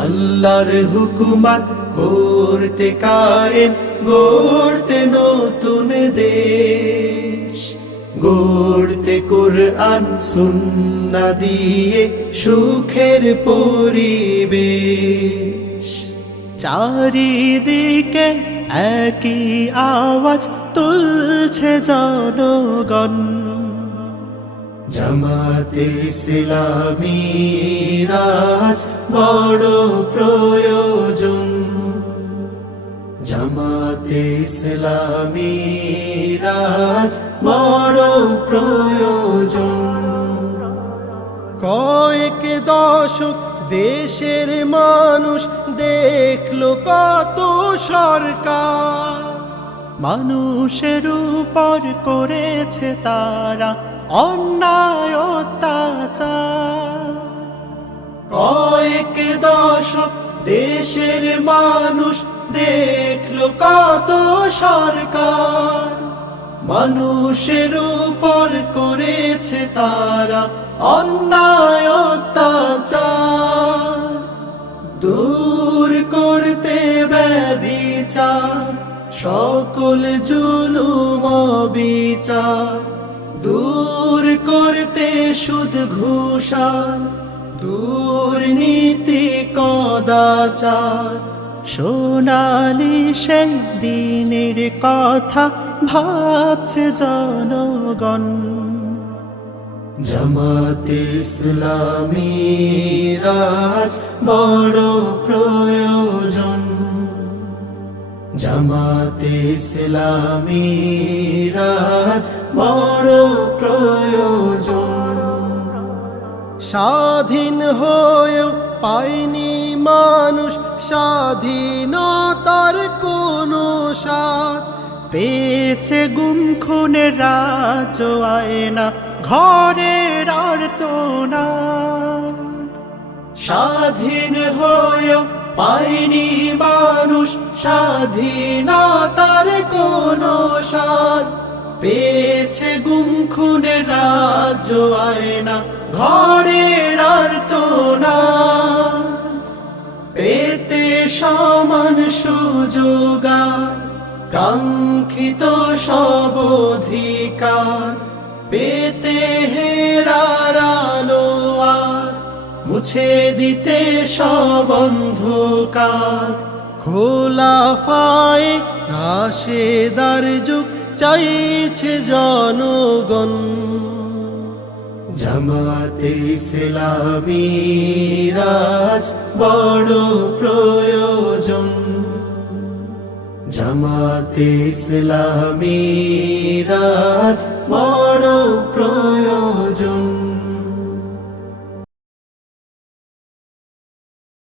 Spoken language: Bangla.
আল্লাহর হুকুমত করতে কায়েম, গড়তে নতুন দেশ, গড়তে কুরআন সুন্নাহ দিয়ে সুখের পরিবেশ। চারিদিকে একই আওয়াজ তুলছে জনগণ, জামাতে ইসলামী রাজ বড় প্রয়োজন, জামাতে ইসলামী রাজ বড় প্রয়োজন। কয়েক দশক দেশের মানুষ দেখলো কত সরকার, মানুষের উপর করেছে তারা অন্যায় অত্যাচার। কয়েক দশক দেশের মানুষ দেখলো কত সরকার, মানুষের উপর করেছে তারা অন্যায় অত্যাচার। দূর করতে ব্যভিচার, সকল জুলুম বিচার, দূর করতে সুদ ঘুষার, দুর্নীতি কদাচার। সোনালি সেই দিনের কথা ভাবছে জনগণ, জামাতে ইসলামী রাজ বড় প্রয়োজন, জামাতে ইসলামী রাজ বড় প্রয়োজন। স্বাধীন হয়েও পায়নি মানুষ স্বাধীনতার কোনো স্বাদ, পেয়েছে গুম খুনের রাজ আয়না ঘরের আর্তনাদ। স্বাধীন হয়েও পায়নি মানুষ স্বাধীনতার কোনো স্বাদ, পেয়েছে গুম খুনের রাজ আয়না ঘরের আর্তনাদ। পেতে সমান সুযোগার, কাঙ্ক্ষিত সব অধিকার, পেতে হেরার আলো আর মুছে দিতে সব অন্ধকার। খোলাফায়ে রাশেদার যুগ চাইছে জনগণ, জামাতে ইসলামী রাজ বড় প্রয়োজন, জামাতে ইসলামী রাজ